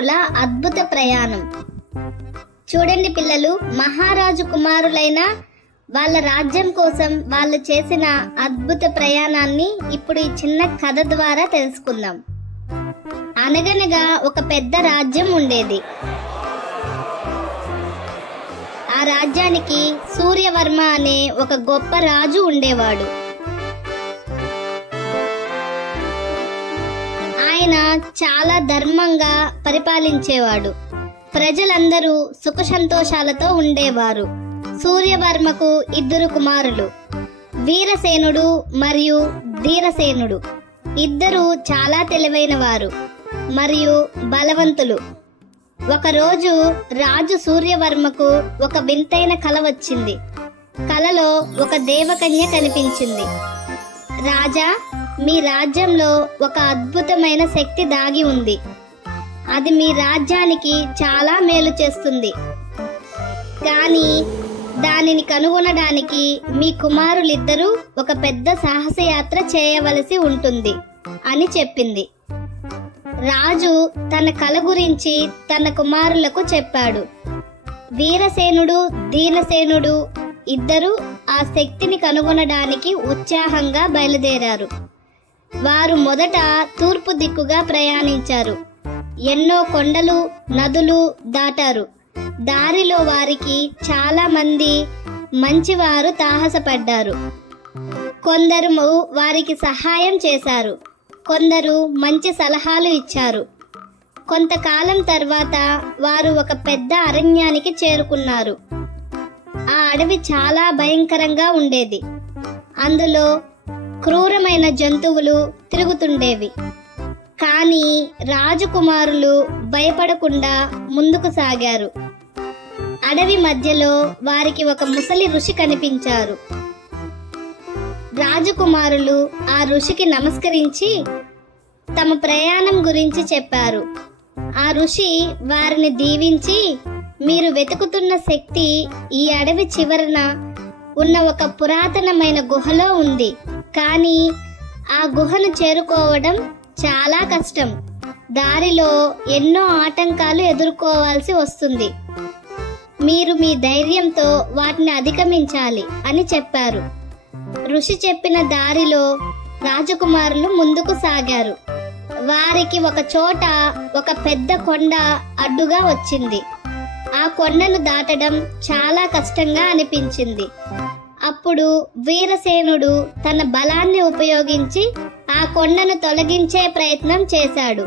కుమారుల అద్భుత ప్రయాణం. చూడండి పిల్లలు, మహారాజు కుమారులైన వాళ్ళ రాజ్యం కోసం వాళ్ళు చేసిన అద్భుత ప్రయాణాన్ని ఇప్పుడు ఈ చిన్న కథ ద్వారా తెలుసుకుందాం. అనగనగా ఒక పెద్ద రాజ్యం ఉండేది. ఆ రాజ్యానికి సూర్యవర్మ అనే ఒక గొప్ప రాజు ఉండేవాడు. ఆయన చాలా ధర్మంగా పరిపాలించేవాడు. ప్రజలందరూ సుఖ సంతోషాలతో ఉండేవారు. సూర్యవర్మకు 2 కుమారులు, వీరసేనుడు మరియు ధీరసేనుడు. ఇద్దరు చాలా తెలివైన వారు మరియు బలవంతులు. ఒకరోజు రాజు సూర్యవర్మకు ఒక వింతైన కల వచ్చింది. కలలో ఒక దేవకన్య కనిపించింది. రాజా, మీ రాజ్యంలో ఒక అద్భుతమైన శక్తి దాగి ఉంది. అది మీ రాజ్యానికి చాలా మేలు చేస్తుంది. కానీ దానిని కనుగొనడానికి మీ కుమారులిద్దరూ ఒక పెద్ద సాహసయాత్ర చేయవలసి ఉంటుంది అని చెప్పింది. రాజు తన కల గురించి తన కుమారులకు చెప్పాడు. వీరసేనుడు, ధీరసేనుడు ఇద్దరు ఆ శక్తిని కనుగొనడానికి ఉత్సాహంగా బయలుదేరారు. వారు మొదట తూర్పు దిక్కుగా ప్రయాణించారు. ఎన్నో కొండలు, నదులు దాటారు. దారిలో వారికి చాలా మంది మంచివారు తాహసపడ్డారు. కొందరు వారికి సహాయం చేశారు, కొందరు మంచి సలహాలు ఇచ్చారు. కొంతకాలం తర్వాత వారు ఒక పెద్ద అరణ్యానికి చేరుకున్నారు. ఆ అడవి చాలా భయంకరంగా ఉండేది. అందులో క్రూరమైన జంతువులు తిరుగుతుండేవి. కానీ రాజకుమారులు భయపడకుండా ముందుకు సాగారు. అడవి మధ్యలో వారికి ఒక ముసలి ఋషి కనిపించారు. రాజకుమారులు ఆ ఋషికి నమస్కరించి తమ ప్రయాణం గురించి చెప్పారు. ఆ ఋషి వారిని దీవించి, మీరు వెతుకుతున్న శక్తి ఈ అడవి చివరన ఉన్న ఒక పురాతనమైన గుహలో ఉంది. కానీ ఆ గుహను చేరుకోవడం చాలా కష్టం. దారిలో ఎన్నో ఆటంకాలు ఎదుర్కోవాల్సి వస్తుంది. మీరు మీ ధైర్యంతో వాటిని అధిగమించాలి అని చెప్పారు. ఋషి చెప్పిన దారిలో రాజకుమారులు ముందుకు సాగారు. వారికి ఒక చోట ఒక పెద్ద కొండ అడ్డుగా వచ్చింది. ఆ కొండను దాటడం చాలా కష్టంగా అనిపించింది. అప్పుడు వీరసేనుడు తన బలాన్ని ఉపయోగించి ఆ కొండను తొలగించే ప్రయత్నం చేశాడు.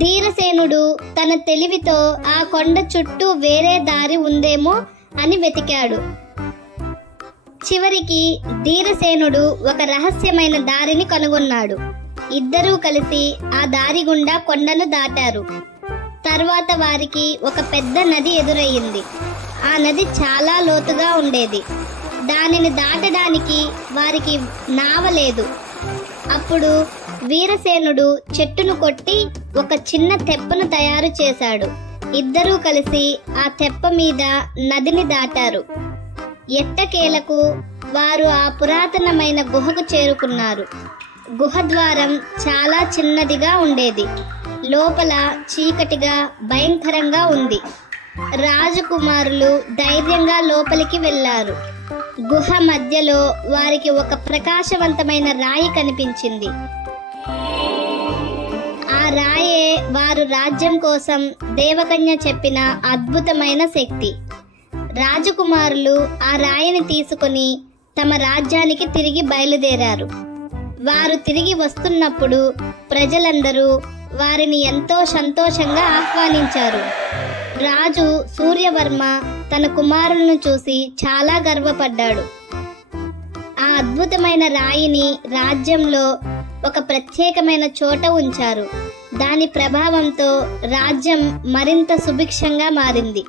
ధీరసేనుడు తన తెలివితో ఆ కొండ చుట్టూ వేరే దారి ఉందేమో అని వెతికాడు. చివరికి ధీరసేనుడు ఒక రహస్యమైన దారిని కనుగొన్నాడు. ఇద్దరూ కలిసి ఆ దారి గుండా కొండను దాటారు. తర్వాత వారికి ఒక పెద్ద నది ఎదురయ్యింది. ఆ నది చాలా లోతుగా ఉండేది. దానిని దాటడానికి వారికి నావ లేదు. అప్పుడు వీరసేనుడు చెట్టును కొట్టి ఒక చిన్న తెప్పను తయారు చేశాడు. ఇద్దరూ కలిసి ఆ తెప్ప మీద నదిని దాటారు. ఎట్టకేలకు వారు ఆ పురాతనమైన గుహకు చేరుకున్నారు. గుహ ద్వారం చాలా చిన్నదిగా ఉండేది. లోపల చీకటిగా భయంకరంగా ఉంది. రాజకుమారులు ధైర్యంగా లోపలికి వెళ్లారు. గుహ మధ్యలో వారికి ఒక ప్రకాశవంతమైన రాయి కనిపించింది. ఆ రాయే వారు రాజ్యం కోసం దేవకన్య చెప్పిన అద్భుతమైన శక్తి. రాజకుమారులు ఆ రాయిని తీసుకుని తమ రాజ్యానికి తిరిగి బయలుదేరారు. వారు తిరిగి వస్తున్నప్పుడు ప్రజలందరూ వారిని ఎంతో సంతోషంగా ఆహ్వానించారు. రాజు సూర్యవర్మ తన కుమారులను చూసి చాలా గర్వపడ్డాడు. ఆ అద్భుతమైన రాయిని రాజ్యంలో ఒక ప్రత్యేకమైన చోట ఉంచారు. దాని ప్రభావంతో రాజ్యం మరింత సుభిక్షంగా మారింది.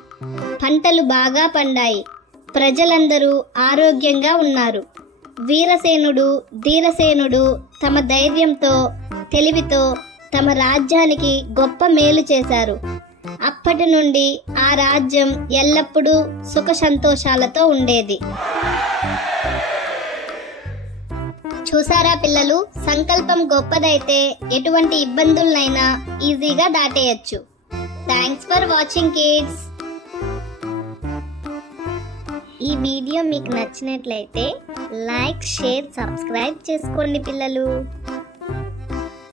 పంటలు బాగా పండాయి. ప్రజలందరూ ఆరోగ్యంగా ఉన్నారు. వీరసేనుడు, ధీరసేనుడు తమ ధైర్యంతో, తెలివితో తమ రాజ్యానికి గొప్ప మేలు చేశారు. అప్పటి నుండి ఆ రాజ్యం ఎల్లప్పుడూ సుఖ సంతోషాలతో ఉండేది. చూసారా పిల్లలు, సంకల్పం గొప్పదైతే ఎటువంటి ఇబ్బందులనైనా ఈజీగా దాటేయచ్చు. Thanks for watching kids. ఈ వీడియో మీకు నచ్చినట్లయితే లైక్, షేర్, సబ్స్క్రైబ్ చేసుకోండి పిల్లలు.